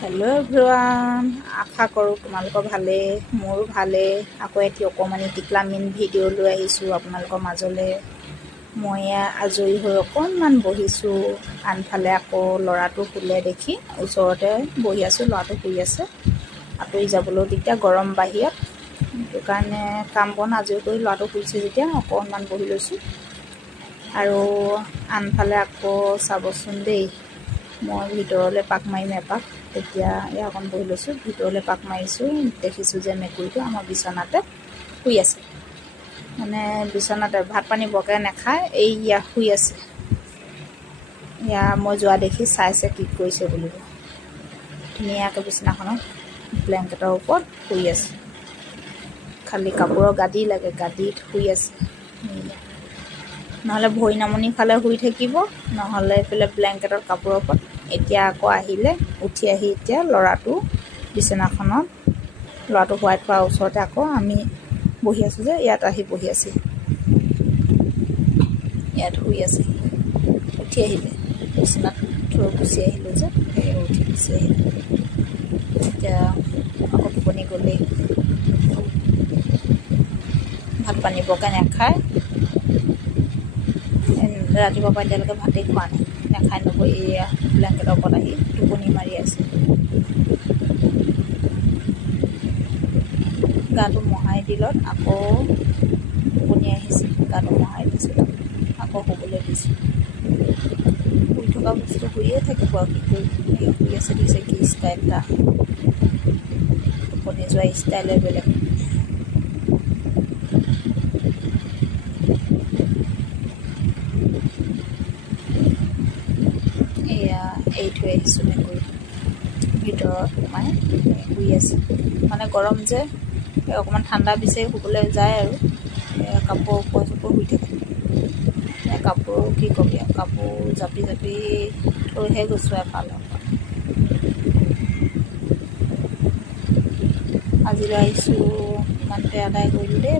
Hello' everyone, আশা কৰোঁ তোমালোকৰ ভালেই, মোৰো ভালেই। আকৌ এটি অকণমানি টিকলামিন ভিডিঅ' লৈ আহিছোঁ আপোনালোকৰ মাজলৈ। মই আজৰি হৈ অকণমান বহিছোঁ। আনফালে আকৌ ল'ৰাটো শুলে দেখি ওচৰতে বহি আছোঁ। ল'ৰাটো শুই আছে, আঁতৰি যাবলৈও দিগদাৰ, গৰম বাহিৰত। সেইটো কাৰণে কাম বন আজৰি কৰি ল'ৰাটো শুইছে যেতিয়া অকণমান বহি লৈছোঁ। আৰু আনফালে আকৌ চাবচোন দেই, মই ভিতৰলৈ পাক মাৰিম এপাক। তেতিয়া অকণ বহি লৈছোঁ, ভিতৰলৈ পাক মাৰিছোঁ, দেখিছোঁ যে মেকুৰীটো আমাৰ বিচনাতে শুই আছে। মানে বিচনাতে ভাত পানী বৰকৈ নাখায়, শুই আছে। মই যোৱা দেখি চাইছে কি কৰিছে বুলিব। ধুনীয়াকৈ বিচনাখনত ব্লেংকেটৰ ওপৰত শুই আছে। খালী কাপোৰৰ গাদী লাগে, গাদীত শুই আছে। নহ'লে ভৰি নামনি ফালে শুই থাকিব, নহ'লে এইফালে ব্লেংকেটৰ কাপোৰৰ ওপৰত। এতিয়া আকৌ আহিলে, উঠি আহি এতিয়া ল'ৰাটো বিচনাখনত, ল'ৰাটো শুৱাই থোৱাৰ ওচৰতে আকৌ আমি বহি আছোঁ যে, ইয়াত আহি বহি আছে। ইয়াত শুই আছে। উঠি আহিলে, বিচনাত থৈ গুচি আহিলোঁ যে, সেই উঠি গুচি আহিলে। এতিয়া আকৌ টোপনি গ'লেই। ভাত পানী বৰকৈ নাখায়, ৰাতিপুৱাৰ পৰা এতিয়ালৈকে ভাতেই খোৱা নাই। নাখাই নবৈ এয়া ব্লেংকেটৰ ওপৰত আহি টোপনি মাৰি আছে। গাটো মোহাৰি দিলত আকৌ টোপনি আহিছে। গাটো মোহাৰি দিছোঁ, আকৌ শুবলৈ দিছোঁ। শুই থকা বস্তু শুইয়ে থাকিব আৰু কি কৰিব। শুই আছে, দিছে কি ষ্টাইল এটা, টোপনি যোৱা ষ্টাইলে বেলেগ। এৰি থৈ আহিছোঁ মেকুৰী ভিতৰত সোমাই শুই আছে। মানে গৰম যে, অকণমান ঠাণ্ডা বিচাৰি শুবলৈ যায় আৰু কাপোৰ ওপৰ চোপৰ শুই থাকে। কাপোৰ কি ক'বি আৰু, কাপোৰ জাপি জাপি থৈহে গৈছোঁ এফালৰ পৰা। আজিলৈ আহিছোঁ, ইমানতে আদায় কৰিলোঁ দেই।